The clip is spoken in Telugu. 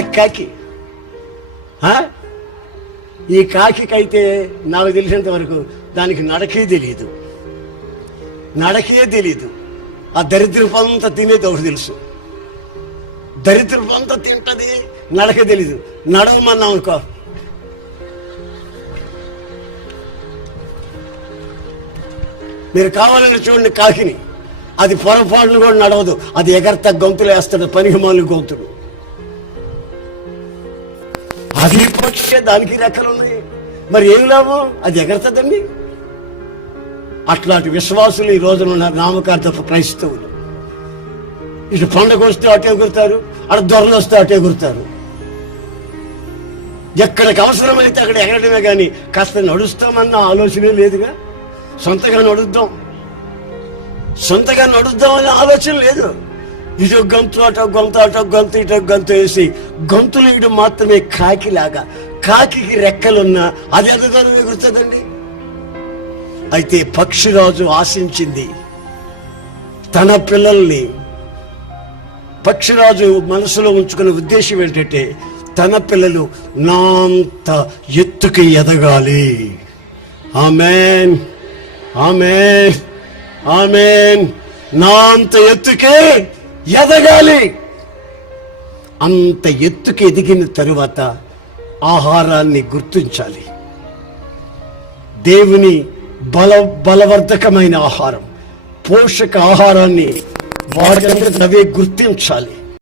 కాకి ఈ కాకికైతే నాకు తెలిసినంత వరకు దానికి నడకే తెలియదు. ఆ దరిద్రపంతా తినేది ఒకటి తెలుసు, దరిద్రపంతా తింటది, నడకే తెలీదు. నడవమన్నాం అనుకో, మీరు కావాలని చూడండి కాకిని, అది పొరపాటును కూడా నడవదు, అది ఎగరత గొంతులు వేస్తాడు, పనికిమాలిన గొంతులు. అది పక్షే, దానికి రెక్కలున్నాయి, మరి ఏం లాభం? అది ఎగరతదండి. అట్లాంటి విశ్వాసులు ఈ రోజున ఉన్నారు, నామకార్థ క్రైస్తవులు. ఇటు పండుగ వస్తే అటు ఎగురుతారు, అటు దొరలు వస్తే అటు ఎగురుతారు. ఎక్కడికి అవసరమైతే అక్కడ ఎగరడమే కానీ కాస్త నడుస్తామన్న ఆలోచనే లేదుగా. సొంతగా నడుద్దాం అనే ఆలోచన లేదు. ఇటు గొంతు అటో గొంతు, అటో గొంతు, ఇటో గొంతు వేసి గొంతులు ఇవ్వడం మాత్రమే కాకిలాగా. కాకి రెక్కలున్నా అది ఎంత దూరం ఎగురుతుందండి. అయితే పక్షిరాజు ఆశించింది తన పిల్లల్ని. పక్షిరాజు మనసులో ఉంచుకున్న ఉద్దేశం ఏంటంటే తన పిల్లలు నాంత ఎత్తుకి ఎదగాలి. ఆమేన్, ఆమేన్, ఆమేన్. నాంత ఎత్తుకే ఎదగాలి. అంత ఎత్తుకి ఎదిగిన తరువాత ఆహారాన్ని గుర్తించాలి. దేవుని బలవర్ధకమైన ఆహారం, పోషక ఆహారాన్ని వాటిని అవే గుర్తించాలి.